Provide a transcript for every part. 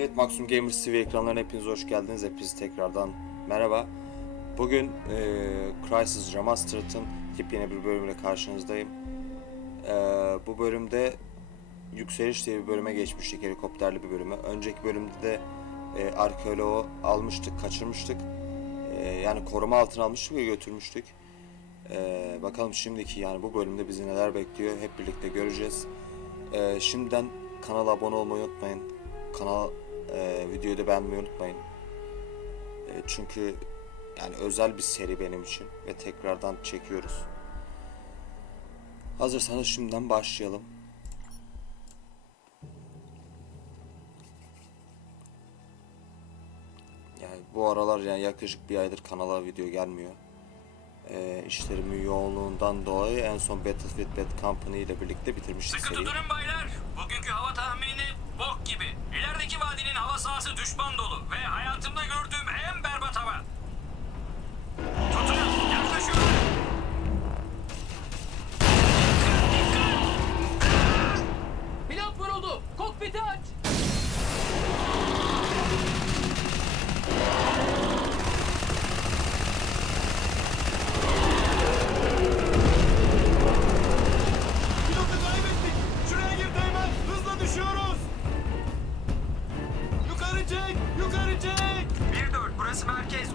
Evet Maximum Gamers TV ekranlarına hepiniz hoş geldiniz. Hepiniz tekrardan merhaba. Bugün eee Crysis Remastered'ın yepyeni bir bölümüyle karşınızdayım. Eee, bu bölümde Yükseliş diye bir bölüme geçmiştik, helikopterli bir bölüme. Önceki bölümde de eee arkeoloğu almıştık, kaçırmıştık. Eee, yani koruma altına almıştık ve götürmüştük. Eee, bakalım şimdiki yani bu bölümde bizi neler bekliyor hep birlikte göreceğiz. Eee, şimdiden kanala abone olmayı unutmayın. Kanal e, videoyu da beğenmeyi unutmayın. E, çünkü yani özel bir seri benim için ve tekrardan çekiyoruz. Hazırsanız şimdiden başlayalım. Yani bu aralar yani yaklaşık bir aydır kanala video gelmiyor. E, işlerimin yoğunluğundan dolayı en son Battlefield Bad Company ile birlikte bitirmiştik Sıkı seriyi. tutunun baylar. Bugünkü hava tahmini bok gibi. İlerideki vadinin hava sahası düşman dolu ve hayatımda gördüğüm en berbat hava.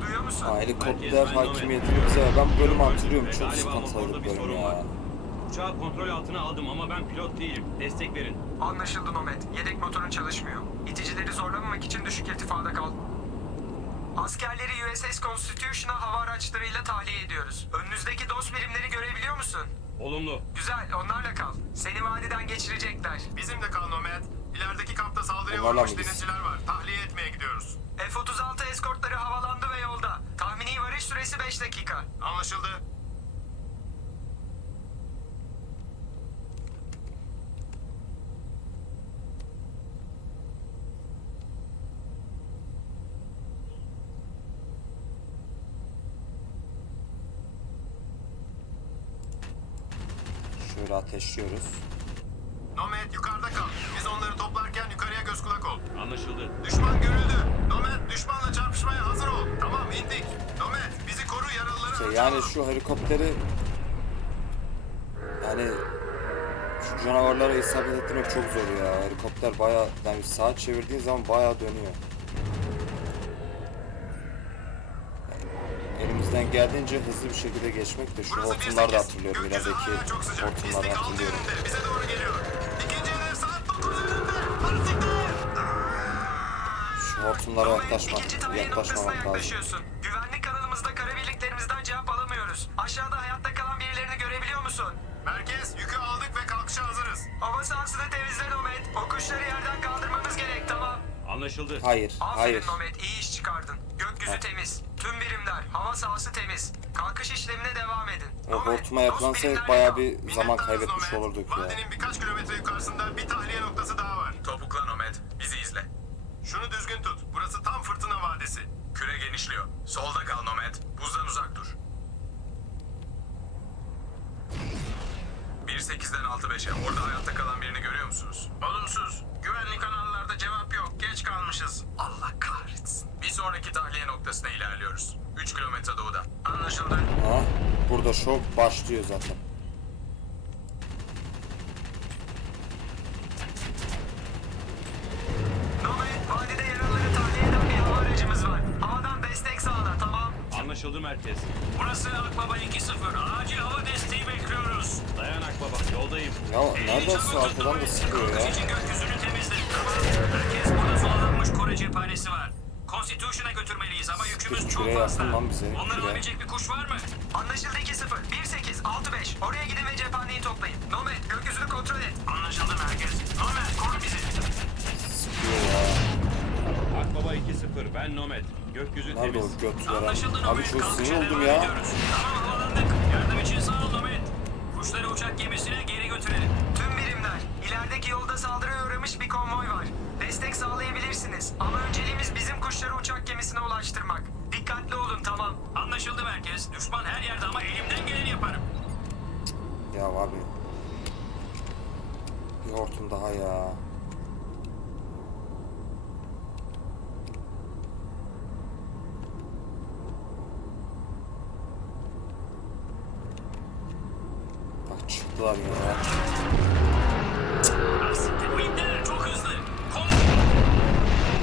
Duyuyor musun? Ha, helikopter hakimiyetini bize ben bu bölümü hatırlıyorum çok sıkıntılıydı bu bir bölüm ya. var. Uçağı kontrol altına aldım ama ben pilot değilim. Destek verin. Anlaşıldı Nomet. Yedek motorun çalışmıyor. İticileri zorlamamak için düşük irtifada kal. Askerleri USS Constitution'a hava araçlarıyla tahliye ediyoruz. Önünüzdeki DOS birimleri görebiliyor musun? Olumlu. Güzel, onlarla kal. Seni vadiden geçirecekler. Bizim de kal Nomad. İlerideki kampta saldırıya Onlarla uğramış denizciler var. Süresi 5 dakika. Anlaşıldı. Şöyle ateşliyoruz. Yani şu helikopteri yani şu canavarlara isabet ettirmek çok zor ya. Helikopter baya yani saat çevirdiğin zaman baya dönüyor. Yani elimizden geldiğince hızlı bir şekilde geçmek de şu Burası hortumları da 18. hatırlıyorum. Sıcak. hortumları hatırlıyorum. Bize doğru geliyor. İkinci hedef saat 9 yönünde. Hadi siktir. Şu hortumlara Nomet, yaklaşma, ikinci tahliye noktasına yaklaşmamak lazım. Birilerini görebiliyor musun? Merkez yükü aldık ve kalkışa hazırız. Hava sahasını temizle Nomet. O kuşları yerden kaldırmamız gerek tamam. Anlaşıldı. Hayır, Aferin hayır. Nomet iyi iş çıkardın. Gökyüzü Ha. temiz. Tüm birimler hava sahası temiz. Kalkış işlemine devam edin. O Nomet, hortuma birimlerle bayağı bir zaman kaybetmiş Nomad. olurduk ya. Vadinin birkaç kilometre yukarısında bir tahliye noktası daha var. Topukla Nomet. Bizi izle. Şunu düzgün tut. Burası tam fırtına vadisi. Küre genişliyor. Solda kal 1.8'den 6.5'e. Orada hayatta kalan birini görüyor musunuz? Olumsuz. Güvenlik kanallarda cevap yok. Geç kalmışız. Allah kahretsin. Bir sonraki tahliye noktasına ilerliyoruz. 3 kilometre doğuda. Anlaşıldı. Ha, burada şov başlıyor zaten. Anlaşıldı merkez. Burası Akbaba 2-0. Acil hava desteği bekliyoruz. Dayan Akbaba. Yoldayım. Ya nereden su arkadan da sıkıyor ya. Kalkış için gökyüzünü temizle. Tamam. Herkes burada sulalanmış Kore cephanesi var. Constitution'a götürmeliyiz ama yükümüz çok fazla. Onları alabilecek bir kuş var mı? Anlaşıldı 2-0. 1-8, 6-5. Oraya gidin ve cephaneyi toplayın. Ben Nomad. Gökyüzü Nerede temiz. o göt veren? Anlaşıldı Abi Nomet. çok Kalkışa sinir oldum ya. ediyoruz. Tamam havalandık. Yardım için sağ ol Nomet. Kuşları uçak gemisine geri götürelim. Tüm birimler, ilerideki yolda saldırıya uğramış bir konvoy var. Destek sağlayabilirsiniz. Ama önceliğimiz bizim kuşları uçak gemisine ulaştırmak. Dikkatli olun, tamam. Anlaşıldı merkez. Düşman her yerde ama elimden geleni yaparım. Ya abi. Bir hortum daha ya. Attılar ya.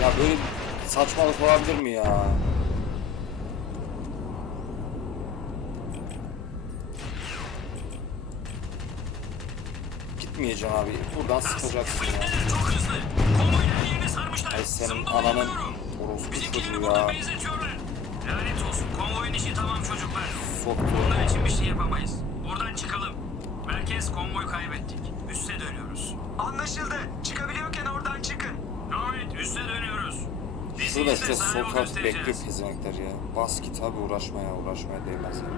Ya böyle saçmalık olabilir mi ya? Gitmeyeceksin abi. Buradan sıkacaksın ya. Ay senin ananın orospu çocuğu ya. Lanet olsun. Konvoyun işi tamam çocuklar. Soktu. Bunlar için bir şey yapamayız. Konvoy kaybettik. Üste dönüyoruz. Anlaşıldı. Çıkabiliyorken oradan çıkın. Ahmet üste dönüyoruz. Şurada İzninizle işte taraf bekliyor pezevenkler ya. Bas git abi uğraşmaya uğraşmaya değmez ya.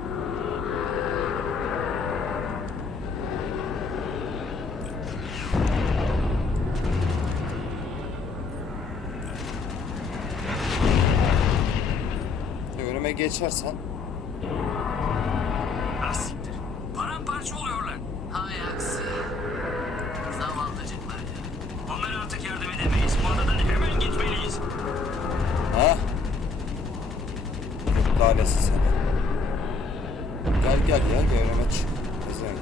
Önüme geçersen Lalesi seni. Gel gel gel çık. Pezevenk.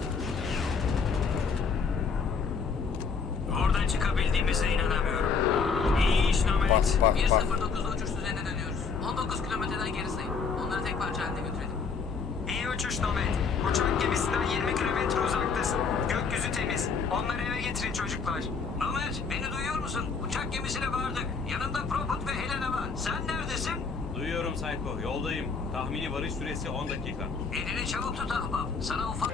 Oradan çıkabildiğimize inanamıyorum. İyi iş Namet. Bak bak bak. 109 uçuş düzenine dönüyoruz. 19 kilometreden geri sayın. Onları tek parça halinde götürelim. İyi uçuş Nomet. Uçak gemisinden 20 kilometre uzaktasın. Gökyüzü temiz. Onları eve getirin çocuklar. Namet beni duyuyor musun? Uçak gemisine vardık. Yanında Proput ve Helena var. Sen neredesin? Psycho. Yoldayım. Tahmini varış süresi 10 dakika. Elini çabuk tut ahbap. Sana ufak...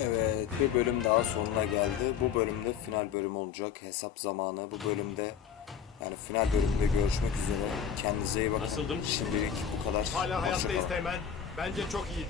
Evet bir bölüm daha sonuna geldi. Bu bölümde final bölüm olacak. Hesap zamanı. Bu bölümde yani final bölümde görüşmek üzere. Kendinize iyi bakın. Nasıldım? Şimdilik bu kadar. Hala hayattayız. Teğmen. Bence çok iyiydi.